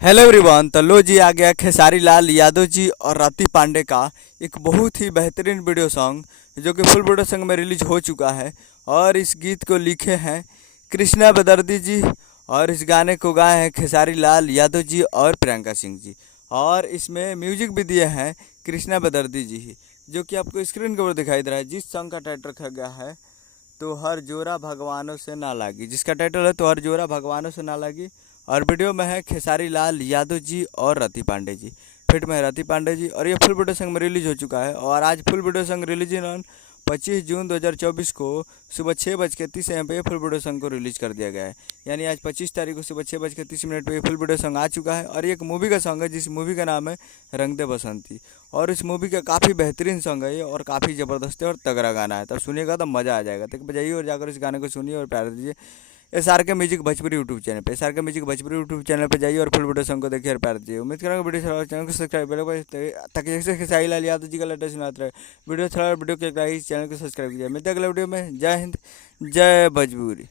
Hello everyone. तो लो जी, आ गया खेसारी लाल यादव जी और रति पांडे का एक बहुत ही बेहतरीन वीडियो सॉन्ग जो कि फुल वीडियो सॉन्ग में रिलीज हो चुका है। और इस गीत को लिखे हैं कृष्णा बदर्दी जी और इस गाने को गाए हैं खेसारी लाल यादव जी और प्रियंका सिंह जी। और इसमें म्यूजिक भी दिए हैं कृष्णा बदर्दी जी ही, जो कि आपको स्क्रीन के ऊपर दिखाई दे रहा है। जिस सॉन्ग का टाइटल रखा गया है तो हर जोरा भगवानों से ना लागी, जिसका टाइटल है तो हर जोरा भगवानों से ना लागी। और वीडियो में है खेसारी लाल यादव जी और रति पांडे जी, फिट में है रति पांडे जी। और ये फुल वीडियो सॉन्ग में रिलीज हो चुका है। और आज full video song release on 25 जून 2024 को सुबह 6:30 AM पे ये फुल वीडियो सॉन्ग को रिलीज कर दिया गया है। यानी आज 25 तारीख को सुबह 6:30 पे ये फुल वीडियो सॉन्ग आ चुका है। और ये एक मूवी का सॉन्ग है, जिस मूवी का नाम है रंग दे बसंती। और इस मूवी का काफ़ी बेहतरीन सॉन्ग है ये, और काफ़ी ज़बरदस्त है और तगड़ा गाना है। तब सुनिएगा तो मज़ा आ जाएगा। तो बजाइए और जाकर इस गाने को सुनिए और प्यार दीजिए SRK music Bhojpuri YouTube channel पे। SRK music Bhojpuri YouTube channel पे जाइए और फुल वीडियो सॉन्ग को देखिए और प्यार दीजिए। उम्मीद करूँगा वीडियो अच्छा लगा, चैनल को सब्सक्राइब करें ताकि जैसे खेसारी लाल यादव जी का लेटेस्ट सुनाते रहे। वीडियो अच्छा लगा वीडियो के चैनल को सब्सक्राइब कीजिए। मिलते हैं अगले वीडियो में। जय हिंद, जय भोजपुरी।